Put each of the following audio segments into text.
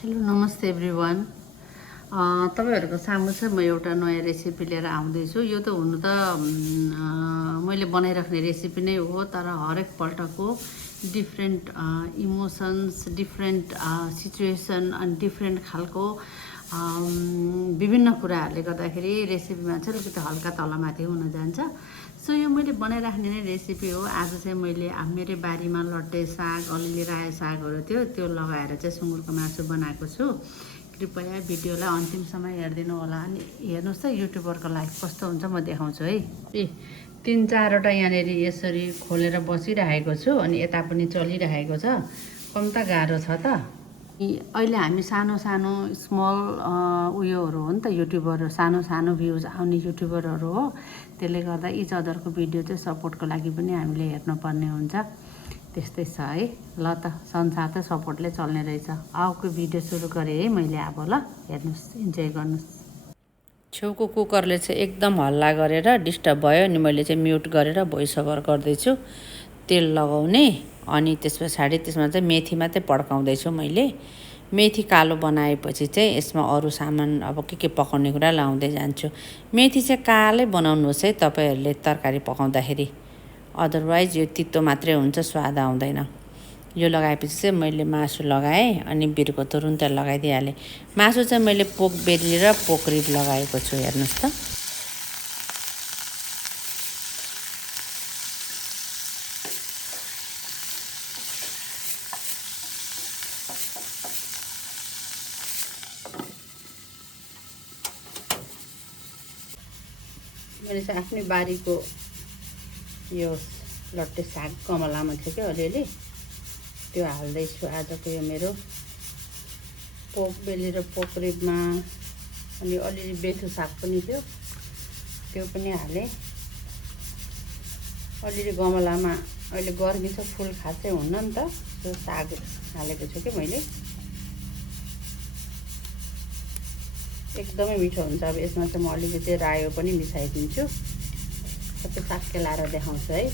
Hello नमस्ते everyone. तपाईँहरूको सामु चाहिँ म एउटा नयाँ रेसिपी लिएर आउँदैछु। यो त हुनु त मैले बनाइराख्ने रेसिपी नै हो, तर हरेक पल्टको डिफ्रेन्ट इमोसन्स, डिफ्रेन्ट सिचुएसन अनि डिफ्रेन्ट खालको विभिन्न कुराहरूले गर्दाखेरि रेसिपीमा चाहिँ अलिकति हल्का तलमाथि हुन जान्छ। सो यो मैले बनाइराख्ने नै रेसिपी हो। आज चाहिँ मैले मेरै बारीमा लट्टे साग, अलिअलि रायो सागहरू थियो, त्यो लगाएर चाहिँ सुँगुरको मासु बनाएको छु। कृपया भिडियोलाई अन्तिमसम्म हेरिदिनु होला। अनि हेर्नुहोस् त युट्युबरको लाइफ कस्तो हुन्छ म देखाउँछु है। 3-4वटा यहाँनिर यसरी खोलेर बसिरहेको छु, अनि यता पनि चलिरहेको छ। कम्ता गाह्रो छ त। अहिले हामी सानो सानो स्मल उयोहरू हो नि त, युट्युबर, सानो सानो भ्युज आउने युट्युबरहरू हो। त्यसले गर्दा इच अदरको भिडियो चाहिँ सपोर्टको लागि पनि हामीले हेर्नुपर्ने हुन्छ। त्यस्तै छ है। ल त, संसार त सपोर्टले चल्ने रहेछ। आउको भिडियो सुरु गरेँ है मैले अब। ल हेर्नुहोस्, इन्जोय गर्नुहोस्। छेउको कुकरले चाहिँ एकदम हल्ला गरेर डिस्टर्ब भयो, अनि मैले चाहिँ म्युट गरेर भोइस ओभर गर्दैछु। तेल लगाउने, अनि त्यस पछाडि त्यसमा चाहिँ मेथी मात्रै पड्काउँदैछु मैले। मेथी कालो बनाएपछि चाहिँ यसमा अरू सामान अब के पकाउने कुरा लाउँदै जान्छु। मेथी चाहिँ कालै बनाउनुहोस् है तपाईँहरूले तरकारी पकाउँदाखेरि, अदरवाइज यो तितो मात्रै हुन्छ, स्वाद आउँदैन। यो लगाएपछि चाहिँ मैले मासु लगाएँ, अनि बिर्को तुरुन्तै लगाइदिइहालेँ। मासु चाहिँ मैले पोक बेली र पोक रिब लगाएको छु, हेर्नुहोस् त। मैले चाहिँ आफ्नै बारीको यो लट्टे साग गमलामा थियो क्या अलिअलि, त्यो हाल्दैछु आजको यो मेरो पोक बेली र पोक रिबमा। अनि अलिअलि बेथु साग पनि थियो, त्यो पनि हालेँ। अलिअलि गमलामा अहिले गर्मी छ, फुल खासै हुन्न नि त, त्यो साग हालेको छु कि मैले। एकदमै मिठो हुन्छ। अब यसमा चाहिँ म अलिकति रायो पनि मिसाइदिन्छु। सबै साग केलाएर देखाउँछु है।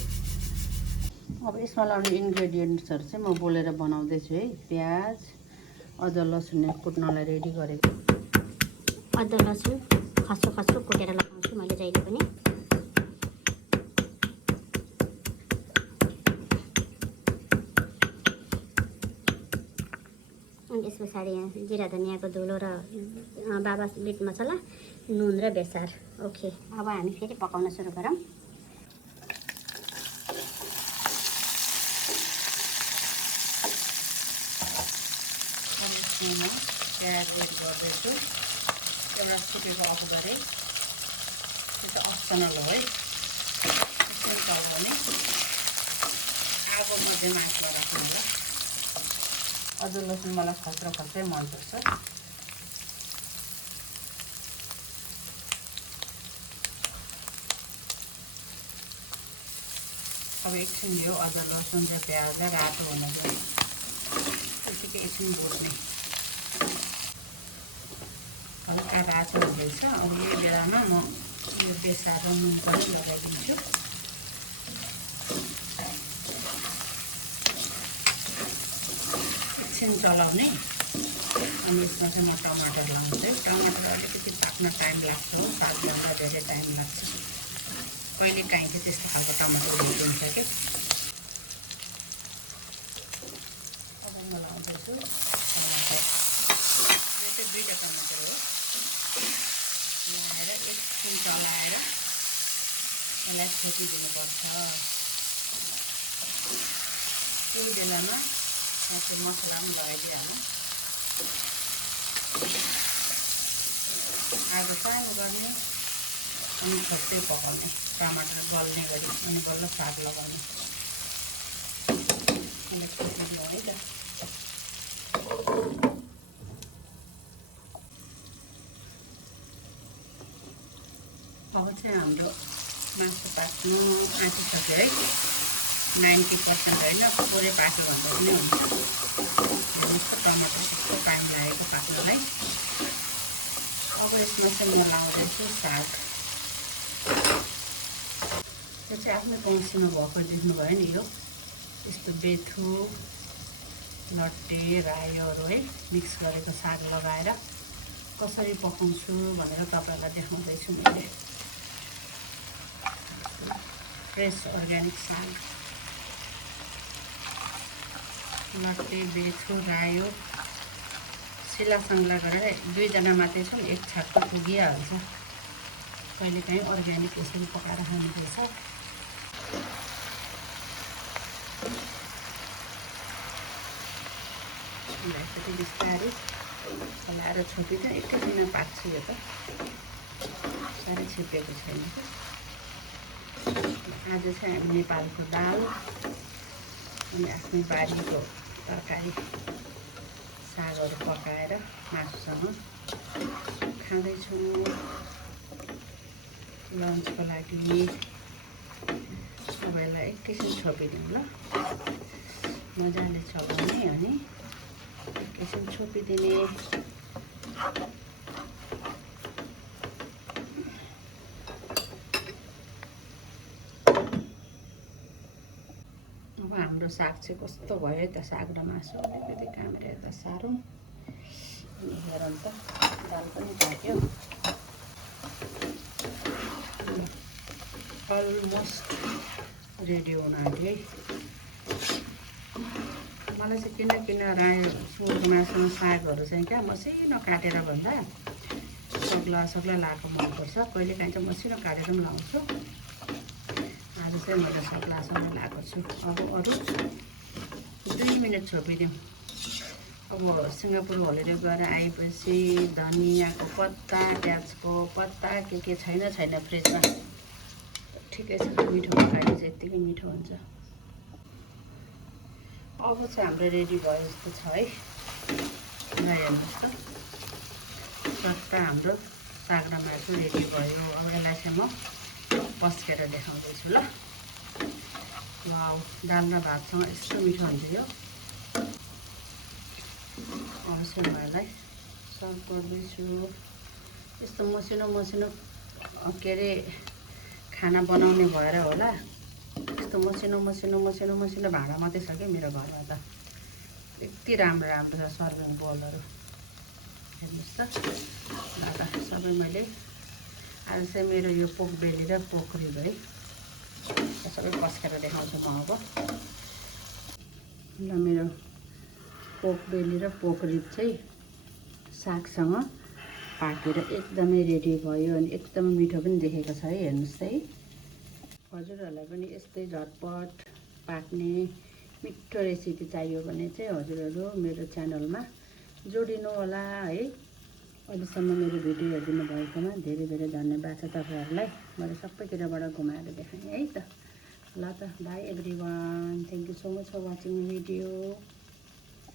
अब यसमा लगाउने इन्ग्रेडियन्ट्सहरू चाहिँ म बोलेर बनाउँदैछु है। प्याज, अदुवा लसुन कुट्नलाई रेडी गरेको। अदुवा लसुन खस्रो खस्रो कुटेर लगाउँछु मैले जहिले पनि। अनि त्यस पछाडि जिरा धनियाँको धुलो र बाबा मिट मसला, नुन र बेसार। ओके, अब हामी फेरि पकाउन सुरु गरौँ। प्याज एड गर्दैछु। एउटा सुकेको अफ गरेँ, त्यो त अप्सनल हो है। एकछिन चलाउने, आगो मध्येमा आँचमा राख्नु होला। अदुवा लसुन मलाई खस्रो खस्रै मनपर्छ। अब एकछिन यो अदुवा लसुन र प्याजलाई रातो हुन गयो, त्यतिकै एकछिन भुट्ने। हल्का रातो हुँदैछ। अब यो बेलामा म यो बेसार र नुन पनि लगाइदिन्छु। एकछिन चलाउने, अनि यसमा चाहिँ म टमाटर लगाउँछु। टमाटर अलिकति पाक्न टाइम लाग्छ हो, सागभन्दा धेरै टाइम लाग्छ। कहिले काहीँ चाहिँ त्यस्तो खालको टमाटर हुन्छ क्या। अब म लगाउँदैछु टमाटर। यो चाहिँ 2टा टमाटर हो। लगाएर एकछिन चलाएर यसलाई छोपिदिनुपर्छ। त्यही बेलामा यहाँ मसला पनि लगाइदिइहाल्नु। आगो सानो गर्ने, अनि खोज्दै पकाउने, टमाटर गल्ने गरी, अनि बल्ल साग लगाउने। यसलाई छोपिदिनु है त। अब चाहिँ हाम्रो मासु पाक्नु आँटिसक्यो है। 90% होइन, पुरै पाक्यो भन्दा पनि हुन्छ। हेर्नुहोस् त, टमाटर कस्तो टाइम लागेको पाक्नलाई। अब यसमा चाहिँ म लाउँदैछु साग। यो चाहिँ आफ्नै कन्सिनो भएको देख्नुभयो नि। यो यस्तो बेथु, लट्टे रायोहरू है मिक्स गरेको साग लगाएर कसरी पकाउँछु भनेर तपाईँहरूलाई देखाउँदैछु मैले। फ्रेस अर्ग्यानिक साग, लट्टे, बेथु, रायो सिलासङ्ला गरेर 2 जना मात्रै छौँ, एक छाकको पुगिहाल्छ। कहिलेकाहीँ अर्ग्यानिक यसरी पकाएर खानुपर्छ। भाइपट्टि बिस्तारै चलाएर छोपिदियो, एकैछिनमा पाक्छ यो त, साह्रै छिपेको छैन। आज चाहिँ हामी नेपालको दाल अनि आफ्नै बारीको तरकारी सागहरू पकाएर मासुसँग खाँदैछौँ लन्चको लागि। सबैलाई एकैछिन छोपिदिउँ ल, मजाले चलाउने अनि एकैछिन छोपिदिने। अब हाम्रो साग चाहिँ कस्तो भयो है त, साग र मासु अलिकति कामेर यता सारौँ। अनि हेरौँ त, दाल पनि पाक्यो, अलमोस्ट रेडी हुन आँट्यो है। मलाई चाहिँ किन रायो सुँगुरको मासुमा सागहरू चाहिँ क्या मसिनो काटेर भन्दा सग्ला लगाएको मनपर्छ। कहिलेकाहीँ चाहिँ मसिनो काटेर पनि लाउँछु, आज चाहिँ मैले सग्ला लगाएको छु। अब अरू 2 मिनट छोपिदिउँ। अब सिङ्गापुर होलिडे गएर आएपछि धनियाँको पत्ता, प्याजको पत्ता के छैन फ्रिजमा, ठिकै छ। मिठो पकाएर चाहिँ यत्तिकै मिठो हुन्छ। अब चाहिँ हाम्रो रेडी भयो जस्तो छ है। ल हेर्नुहोस् त, सट्टा हाम्रो साग र मासु रेडी भयो। अब यसलाई चाहिँ म पस्केर देखाउँदैछु ल। वाउ, दाल र भातसँग यस्तो मिठो हुन्छ यो। अवश्य म यसलाई सर्भ गर्दैछु। यस्तो मसिनो के अरे खाना बनाउने भएर होला, यस्तो मसिनो भाँडा मात्रै छ क्या मेरो घरमा त। यति राम्रो छ सर्भिङ बोलहरू, हेर्नुहोस् त। ल सबै मैले आज चाहिँ मेरो यो पोक बेली र पोक रिब है सबै पस्केर देखाउँछु म अब। ल मेरो पोक बेली र पोक रिब चाहिँ सागसँग पाकेर एकदमै रेडी भयो अनि एकदमै मिठो पनि देखेको छ है। हेर्नुहोस् है, हजुरहरूलाई पनि यस्तै झटपट पाक्ने मिठो रेसिपी चाहियो भने चाहिँ हजुरहरू मेरो च्यानलमा जोडिनु होला है। अहिलेसम्म मेरो भिडियो हेरिदिनु भएकोमा धेरै धन्यवाद छ तपाईँहरूलाई। मैले सबैतिरबाट घुमाएर देखाएँ है त। ल त, bye everyone, thank you so much for watching video.